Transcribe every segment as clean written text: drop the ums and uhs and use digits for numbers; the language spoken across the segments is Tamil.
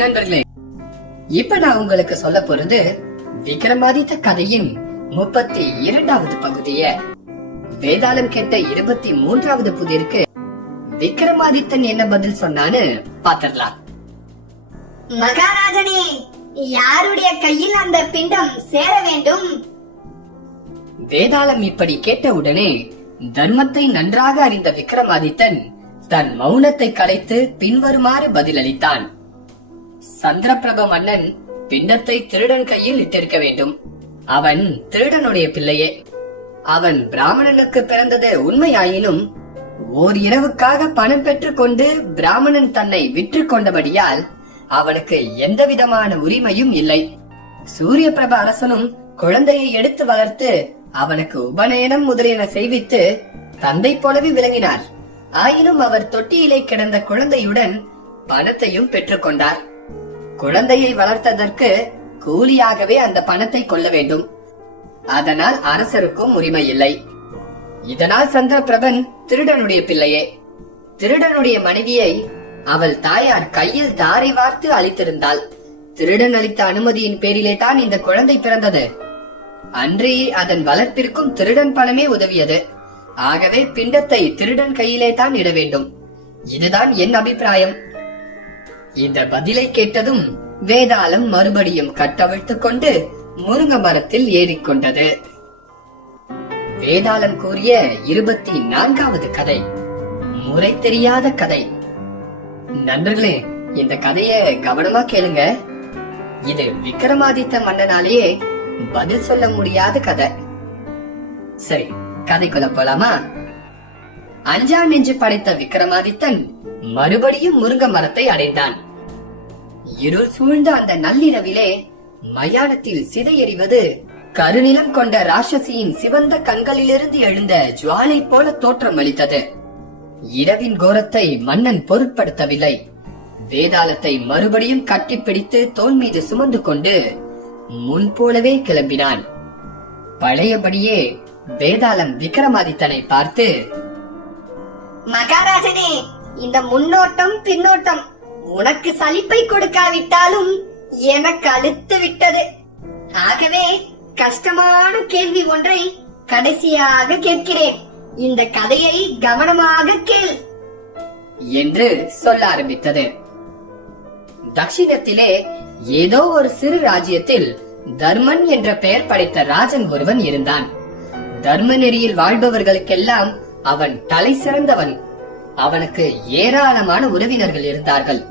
நண்பர்களே, இப்ப நான் உங்களுக்கு சொல்ல போறது விக்ரமாதித்த கதையின் 32வது பகுதிய. வேதாளம் கேட்ட 23வது புதிருக்கு விக்ரமாதித்தன் என்ன பதில் சொன்னான்னு பாத்திரலாம். மகாராஜனே, யாருடைய கையில் அந்த பிண்டம் சேர வேண்டும்? வேதாளம் இப்படி கேட்டவுடனே தர்மத்தை நன்றாக அறிந்த விக்ரமாதித்தன் தன் மௌனத்தை கலைத்து பின்வருமாறு பதிலளித்தான். சந்திரபிரப மன்னன் பிண்டத்தை திருடன் கையில் இட்டிருக்க வேண்டும். அவன் திருடனுடைய பிள்ளையே. அவன் பிராமணனுக்கு பிறந்தது உண்மையாயினும் ஓர் இரவுக்காக பணம் பெற்றுக் கொண்டு பிராமணன் தன்னை விற்று கொண்டபடியால் அவனுக்கு எந்த விதமான உரிமையும் இல்லை. சூரிய பிரப அரசனும் குழந்தையை எடுத்து வளர்த்து அவனுக்கு உபநயனம் முதலியன செய்வித்து தந்தை போலவே விளங்கினார். ஆயினும் அவர் தொட்டியிலே கிடந்த குழந்தையுடன் பணத்தையும் பெற்றுக் கொண்டார். குழந்தையை வளர்த்ததற்கு கூலியாகவே அந்த பணத்தை கொள்ள வேண்டும். அதனால் அரசருக்கும் உரிமை இல்லை. இதனால் சந்திரபிரபன் திருடனுடைய பிள்ளையே. திருடனுடைய மனைவியை அவள் தாயார் கையில் தாரை வார்த்து அளித்திருந்தாள். திருடன் அளித்த அனுமதியின் பேரிலே தான் இந்த குழந்தை பிறந்தது. அன்றி அதன் வளர்ப்பிற்கும் திருடன் பணமே உதவியது. ஆகவே பிண்டத்தை திருடன் கையிலே தான் இட வேண்டும். இதுதான் என் அபிப்பிராயம். இந்த பதிலை கேட்டதும் வேதாளம் மறுபடியும் கட்டவிழ்த்துக் கொண்டு முருங்க மரத்தில் ஏறிக்கொண்டது. வேதாளம் கூறிய 24வது கதை, முறை தெரியாத கதை. நண்பர்களே, இந்த கதைய கவனமா கேளுங்க. இது விக்ரமாதித்த மன்னனாலேயே பதில் சொல்ல முடியாத கதை. சரி, கதைக்குள்ள போலாமா? அஞ்சா நெஞ்சு படைத்த விக்ரமாதித்தன் மறுபடியும் முருங்க மரத்தை அடைந்தான். இருள் சூழ்ந்த அந்த நள்ளிரவிலே மயானத்தில் சிதையெறிவது கருநிலம் கொண்ட ராட்சசியின் சிவந்த கண்களிலிருந்து எழுந்த ஜுவாலை போல தோற்றம் அளித்தது. இரவின் கோரத்தை மன்னன் பொருட்படுத்தவில்லை. வேதாளத்தை மறுபடியும் கட்டிப்பிடித்து தோள் மீது சுமந்து கொண்டு முன்போலவே கிளம்பினான். பழையபடியே வேதாளம் விக்ரமாதித்தனை பார்த்து, மகாராஜனே, இந்த முன்னோட்டம் பின்னோட்டம் உனக்கு சலிப்பை கொடுக்காவிட்டாலும் எனக்கு அழுத்து விட்டது. ஆகவே கஷ்டமான கேள்வி ஒன்றை கடைசியாக கேட்கிறேன். இந்த கதையை கவனமாக கேள் என்று சொல்ல ஆரம்பித்தது. தட்சிணத்திலே ஏதோ ஒரு சிறு ராஜ்யத்தில் தர்மன் என்ற பெயர் படைத்த ராஜன் ஒருவன் இருந்தான். தர்ம நெறியில் வாழ்பவர்களுக்கெல்லாம் அவன் தலை சிறந்தவன். அவனுக்கு ஏராளமான உறவினர்கள் இருந்தார்கள்.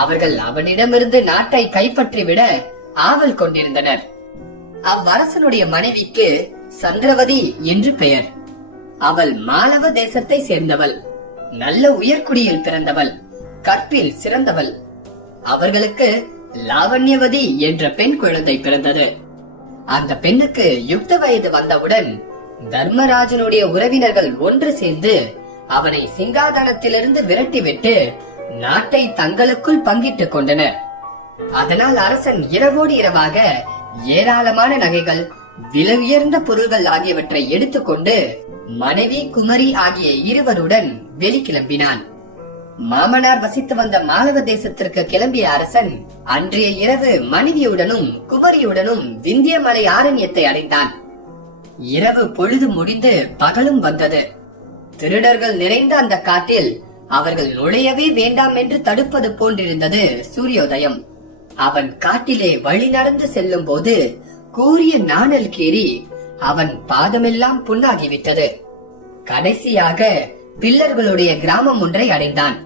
அவர்கள் அவனிடமிருந்து நாட்டை கைப்பற்றிவிட ஆவல் கொண்டிருந்தனர். அவ்வரசனுடைய மனைவிக்கு சந்திரவதி என்று பெயர். அவள் மாலவ தேசத்தை சேர்ந்தவள். நல்ல உயர்குடியில் பிறந்தவள். கற்பில் சிறந்தவள். அவர்களுக்கு லாவண்யவதி என்ற பெண் குழந்தை பிறந்தது. அந்த பெண்ணுக்கு யுக்த வயது வந்தவுடன் தர்மராஜனுடைய உறவினர்கள் ஒன்று சேர்ந்து அவனை சிங்காதனத்திலிருந்து விரட்டிவிட்டு நாட்டை தங்களுக்குள் பங்கிட்டுக் கொண்டனர். அதனால் அரசன் இரவோடு இரவாக ஏராளமான நகைகள், விலை உயர்ந்த பொருள்கள் ஆகியவற்றை எடுத்துக்கொண்டு மனைவி குமரி ஆகிய இருவருடன் வெளிக்கிளம்பினான். மாமனார் வசித்து வந்த மாலவ தேசத்திற்கு கிளம்பிய அரசன் அன்றைய இரவு மனைவியுடனும் குமரியுடனும் விந்திய மலை ஆரண்யத்தை அடைந்தான். இரவு பொழுது முடிந்து பகலும் வந்தது. திருடர்கள் நிறைந்த அந்த காட்டில் அவர்கள் நுழையவே வேண்டாம் என்று தடுப்பது போன்றிருந்தது சூரியோதயம். அவன் காட்டிலே வழி நடந்து செல்லும் போது கூரிய நாணல் கீறி அவன் பாதமெல்லாம் புண்ணாகிவிட்டது. கடைசியாக பில்லர்களுடைய கிராமம் ஒன்றை அடைந்தான்.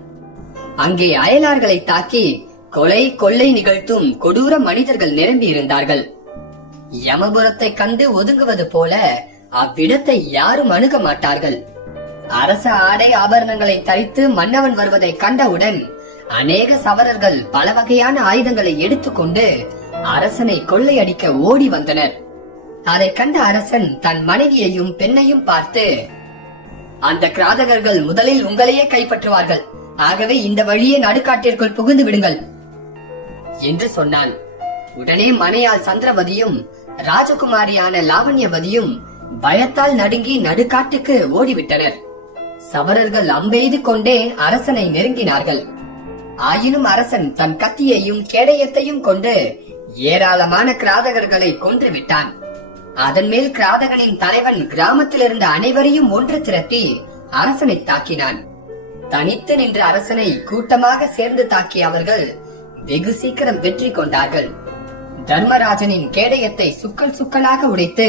அங்கே அயலார்களை தாக்கி கொலை கொள்ளை நிகழ்த்தும் கொடூர மனிதர்கள் நிரம்பி இருந்தார்கள். யமபுரத்தை கண்டு ஒதுங்குவது போல அவ்விடத்தை யாரும் அணுக மாட்டார்கள். அரச ஆடை ஆபரணங்களை தரித்து மன்னவன் வருவதை கண்டவுடன் அநேக சவரர்கள் பல வகையான ஆயுதங்களை எடுத்துக்கொண்டு அரசனை கொள்ளையடிக்க ஓடி வந்தனர். அதை கண்ட அரசன் தன் மனைவியையும் பெண்ணையும் பார்த்து, அந்த கிராதகர்கள் முதலில் உங்களையே கைப்பற்றுவார்கள். ஆகவே இந்த வழியே நடுக்காட்டிற்குள் புகுந்து விடுங்கள் என்று சொன்னான். உடனே மனையால் சந்திரவதியும் ராஜகுமாரியான லாவண்யவதியும் பயத்தால் நடுங்கி நடுக்காட்டுக்கு ஓடிவிட்டனர். சவரர்கள் அம்பெய்து கொண்டே அரசனை நெருங்கினார்கள். ஆயினும் அரசன் தன் கத்தியையும் கேடயத்தையும் கொண்டு ஏராளமான கிராதகர்களை கொன்று விட்டான். அதன் மேல் கிராதகனின் தலைவன் கிராமத்தில் இருந்த அனைவரையும் ஒன்று திரட்டி அரசனை தாக்கினான். தனித்து நின்ற அரசனை கூட்டமாக சேர்ந்து தாக்கிய அவர்கள் வெகு சீக்கிரம் வெற்றி கொண்டார்கள். தர்மராஜனின் கேடயத்தை சுக்கல் சுக்கலாக உடைத்து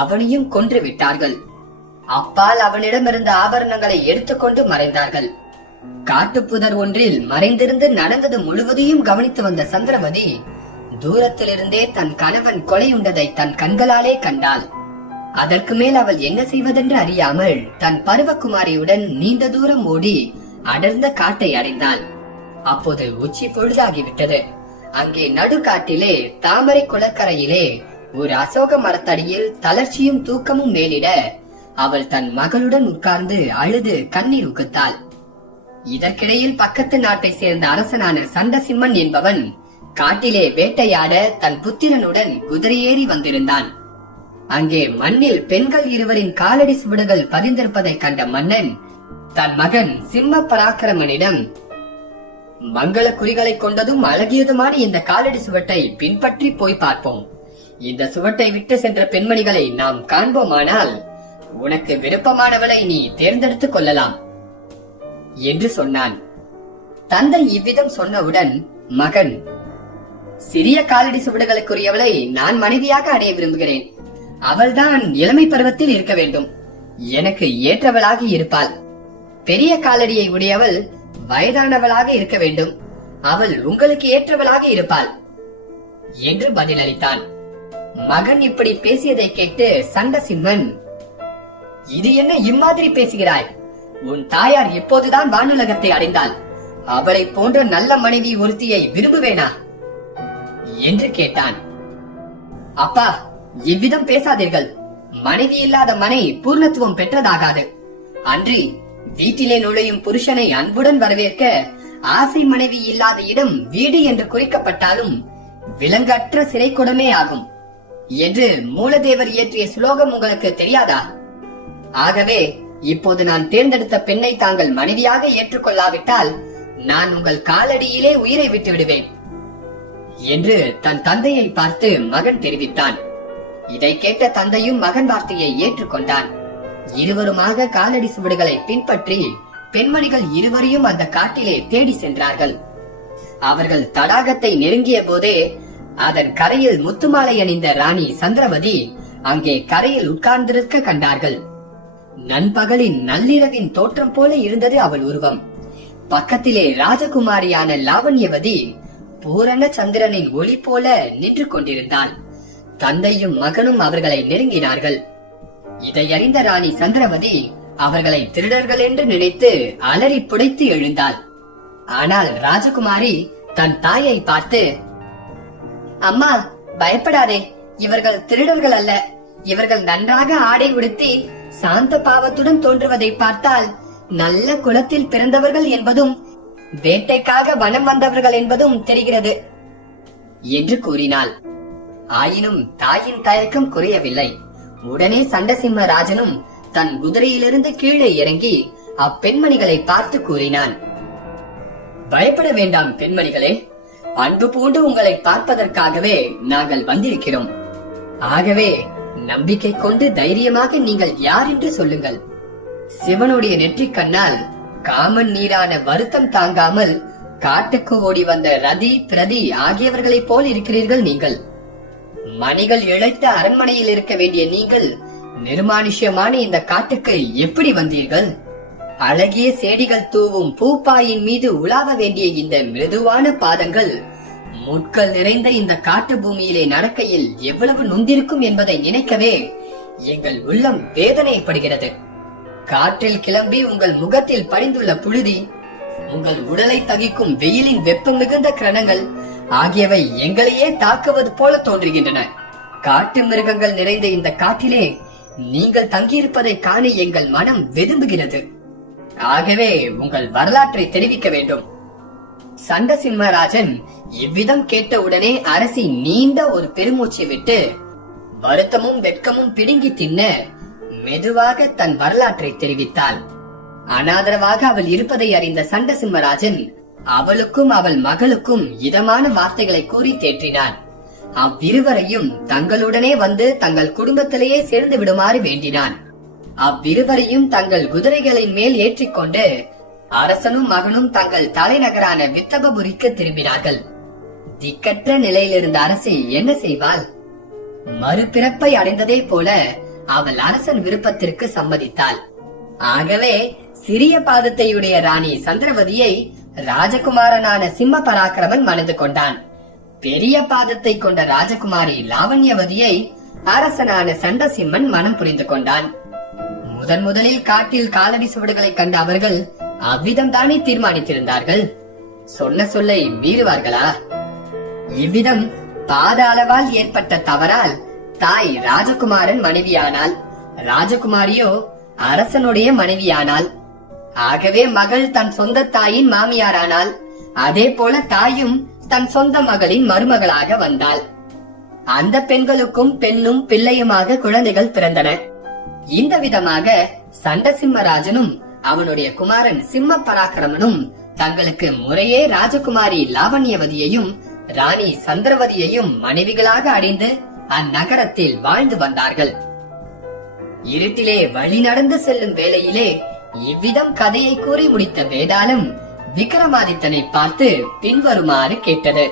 அவனையும் கொன்று விட்டார்கள். அப்பால் அவனிடமிருந்த ஆபரணங்களை எடுத்துக்கொண்டு மறைந்தார்கள். காட்டுப்புதர் ஒன்றில் மறைந்திருந்து நடந்தது முழுவதையும் கவனித்து வந்த சந்திரவதி தூரத்திலிருந்தே தன் கணவன் கொலையுண்டதை தன் கண்களாலே கண்டாள். அதற்கு மேல் அவள் என்ன செய்வதென்று அறியாமல் தன் பருவகுமாரியுடன் நீண்ட தூரம் ஓடி அடர்ந்த காட்டை அடைந்தாள். அப்போது உச்சி பொழுதாகிவிட்டது. அங்கே நடுக்காட்டிலே தாமரை குளக்கரையிலே ஒரு அசோக மரத்தடியில் தளர்ச்சியும் தூக்கமும் மேலிட அவள் தன் மகளுடன் உட்கார்ந்து அழுது கண்ணீர் உகுத்தாள். இதற்கிடையில் பக்கத்து நாட்டை சேர்ந்த அரசனான சண்டசிம்மன் என்பவன் காட்டிலே வேட்டையாட தன் புத்திரனுடன் குதிரையேறி வந்திருந்தான். அங்கே மண்ணில் பெண்கள் இருவரின் காலடி சுவடுகள் பதிந்திருப்பதை கண்ட மன்னன் தன் மகன் சிம்ம பராக்கிரமனிடம், மங்கள குறிகளை கொண்டதும் அழகியதுமான இந்த காலடி சுவட்டை பின்பற்றி போய் பார்ப்போம். இந்த சுவட்டை விட்டு சென்ற பெண்மணிகளை நாம் காண்போமானால் உனக்கு விருப்பமானவளை நீ தேர்ந்தெடுத்துக் கொள்ளலாம் என்று சொன்னான். தந்தை இவ்விதம் சொன்னவுடன் மகன், சிறிய காலடி சுவடுகளுக்குரியவளை நான் மனைவியாக அடைய விரும்புகிறேன். அவள்தான் இளமை பருவத்தில் இருக்க வேண்டும். எனக்கு ஏற்றவளாக இருப்பாள். பெரிய காலடியை உடையவள் வயதானவளாக இருக்க வேண்டும். அவள் உங்களுக்கு ஏற்றவளாக இருப்பாள் என்று பதிலளித்தான். மகன் இப்படி பேசியதை கேட்டு சண்டசிம்மன், இது என்ன இம்மாதிரி பேசுகிறாய்? உன் தாயார் எப்போதுதான் வானுலகத்தை அடைந்தாள். அவளை போன்ற நல்ல மனைவி ஒருத்தியை விரும்புவேனா என்று கேட்டான். அப்பா, இவ்விதம் பேசாதீர்கள். மனைவி இல்லாத மனை பூர்ணத்துவம் பெற்றதாகாது. அன்றி வீட்டிலே நுழையும் புருஷனை அன்புடன் வரவேற்க ஆசை மனைவி இல்லாத இடம் வீடு என்று குறிக்கப்பட்டாலும் விலங்கற்ற சிறைக்குடமே ஆகும் என்று மூலதேவர் இயற்றிய சுலோகம் உங்களுக்கு தெரியாதா? ஆகவே இப்போது நான் தேர்ந்தெடுத்த பெண்ணை தாங்கள் மனைவியாக ஏற்றுக்கொள்ளாவிட்டால் நான் உங்கள் காலடியிலே உயிரை விட்டு விடுவேன் என்று தன் தந்தையை பார்த்து மகன் தெரிவித்தான். இதை கேட்ட தந்தையும் மகன் வார்த்தையை ஏற்றுக்கொண்டான். இருவருமாக காலடி சுவடுகளை பின்பற்றி பெண்மணிகள் இருவரையும் அந்த காட்டிலே தேடி சென்றார்கள். அவர்கள் தடாகத்தை நெருங்கிய போதே அதன் கரையில் முத்துமாலை அணிந்த ராணி சந்திரவதி அங்கே கரையில் உட்கார்ந்திருக்க கண்டார்கள். நண்பகலின் நள்ளிரவின் தோற்றம் போல இருந்தது அவள் உருவம். பக்கத்திலே ராஜகுமாரியான லாவண்யவதி பூரண சந்திரனின் ஒளி போல நின்று கொண்டிருந்தாள். தந்தையும் மகனும் அவர்களை நெருங்கினார்கள். இதை அறிந்த ராணி சந்திரவதி அவர்களை திருடர்கள் என்று நினைத்து அலறி புடைத்து எழுந்தாள். ஆனால் ராஜகுமாரி தன் தாயை பார்த்து, அம்மா, பயப்படாதே. இவர்கள் திருடர்கள் அல்ல. இவர்கள் நன்றாக ஆடை உடுத்தி சாந்த பாவத்துடன் தோன்றுவதை பார்த்தால் நல்ல குலத்தில் பிறந்தவர்கள் என்பதும் வேட்டைக்காக வனம் வந்தவர்கள் என்பதும் தெரிகிறது என்று கூறினாள். ஆயினும் தாயின் தயக்கம் குறையவில்லை. உடனே சண்டசிம்ம ராஜனும் தன் குதிரையிலிருந்து கீழே இறங்கி அப்பெண்மணிகளை பார்த்து கூறினான், பயப்பட வேண்டாம் பெண்மணிகளே. அன்பு பூண்டு உங்களை பார்ப்பதற்காகவே நாங்கள் வந்திருக்கிறோம். ஆகவே நம்பிக்கை கொண்டு தைரியமாக நீங்கள் யார் என்று சொல்லுங்கள். சிவனுடைய நெற்றிக் கண்ணால் காமன் நீரான வருத்தம் தாங்காமல் காட்டுக்கு ஓடி வந்த ரதி பிரதி ஆகியவர்களைப் போல் இருக்கிறீர்கள் நீங்கள். மணிகள் இழைத்த அரண்மனையில் இருக்க வேண்டிய நீங்கள் நிர்மானுஷ்யமான இந்த காட்டுக்கு எப்படி வந்தீர்கள்? அழகிய செடிகள் தூவும் பூப்பாயின் மீது உலாவ வேண்டிய இந்த மிருதுவான பாதங்கள் முட்கள் நிறைந்த இந்த காட்டு பூமியிலே நடக்கையில் எவ்வளவு நொந்திருக்கும் என்பதை நினைக்கவே எங்கள் உள்ளம் வேதனைப்படுகிறது. காற்றில் கிளம்பி உங்கள் முகத்தில் படிந்துள்ள புழுதி, உங்கள் உடலை தகிக்கும் வெயிலின் வெப்பம் மிகுந்த கிரணங்கள் ஆகியவை எங்களையே தாக்குவது போல தோன்றுகின்றன. காட்டு மிருகங்கள் நிறைந்த இந்த காட்டிலே நீங்கள் தங்கியிருப்பதை காண எங்கள் மனம் வெதும்புகிறது. ஆகவே உங்கள் வரலாற்றை தெரிவிக்க வேண்டும். சண்டசிம்மராஜன் இவ்விதம் கேட்டவுடனே அரசி நீண்ட ஒரு பெருமூச்சை விட்டு வருத்தமும் வெட்கமும் பிடுங்கி தின்ன மெதுவாக தன் வரலாற்றை தெரிவித்தாள். அனாதரவாக அவள் இருப்பதை அறிந்த சண்டசிம்மராஜன் அவளுக்கும் அவள் மகளுக்கும் இதமான வார்த்தைகளை கூறி தேற்றினான். அவ்விருவரையும் தங்களுடனே வந்து தங்கள் குடும்பத்திலேயே சேர்ந்து விடுமாறு வேண்டினான். அவ்விருவரையும் தங்கள் குதிரைகளின் மேல் ஏற்றிக்கொண்டு அரசனும் மகனும் தங்கள் தலைநகரான வித்தபபுரிக்கு திரும்பினார்கள். திக்கற்ற நிலையிலிருந்த அரசி என்ன செய்வாள்? மறுபிறப்பை அடைந்ததே போல அவள் அரசன் விருப்பத்திற்கு சம்மதித்தாள். ஆகவே சிறிய பாதத்தையுடைய ராணி சந்திரவதியை ராஜகுமாரனான சிம்ம பராக்கிரமன் மணந்து கொண்டான். பெரிய பாதத்தை கொண்ட ராஜகுமாரி லாவண்யவதியை அரசனான சண்டசிம்மன் மனம் புரிந்து கொண்டான். முதலில் காட்டில் காலடி சுவடுகளை கண்ட அவர்கள் அவ்விதம் தானே தீர்மானித்திருந்தார்கள். சொன்ன சொல்லை மீறுவார்களா? இவ்விதம் பாத அளவால் ஏற்பட்ட தவறால் தாய் ராஜகுமாரன் மனைவியானாள், ராஜகுமாரியோ அரசனுடைய மனைவியானாள். ஆகவே மகள் தன் சொந்த தாயின் மாமியாரானாள். அதே போல தாயும் தன் சொந்த மகளின் மருமகளாக வந்தாள். அந்த பெண்களுக்கும் பெண்ணும் பிள்ளையுமாக குழந்தைகள் பிறந்தன. இந்த விதமாக சண்டசிம்மராஜனும் அவனுடைய குமாரன் சிம்ம பராக்கிரமனும் தங்களுக்கு முறையே ராஜகுமாரி லாவண்யவதியையும் ராணி சந்திரவதியையும் மனைவிகளாக அடைந்து அந்நகரத்தில் வாழ்ந்து வந்தார்கள். இருட்டிலே வழி நடந்து செல்லும் வேளையிலே இவ்விதம் கதையை கூறி முடித்த வேதாளம் விக்ரமாதித்தனை பார்த்து பின்வருமாறு கேட்டது.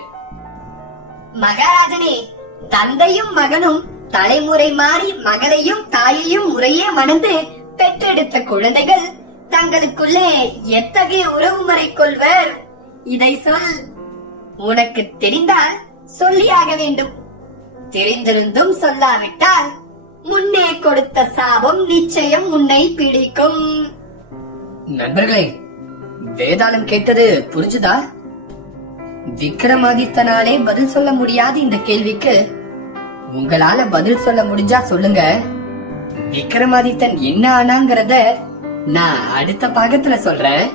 மகாராஜனே, தந்தையும் மகனும் தலைமுறை மாறி மகளையும் தாயையும் முறையே மணந்து பெற்றெடுத்த குழந்தைகள் தங்களுக்குள்ளே எத்தகைய உறவு முறை கொள்வர்? இதை சொல். உனக்கு தெரிந்தால் சொல்லியாக வேண்டும். தெரிந்திருந்தும் சொல்லாவிட்டால் முன்னே கொடுத்த சாபம் நிச்சயம் உன்னை பிடிக்கும். நண்பர்களே, வேதாளம் கேட்டது புரிஞ்சுதா? விக்ரமாதித்தனாலே பதில் சொல்ல முடியாத இந்த கேள்விக்கு உங்களால பதில் சொல்ல முடிஞ்சா சொல்லுங்க. விக்ரமாதித்தன் என்ன ஆனாங்கிறத நான் அடுத்த பாகத்துல சொல்றேன்.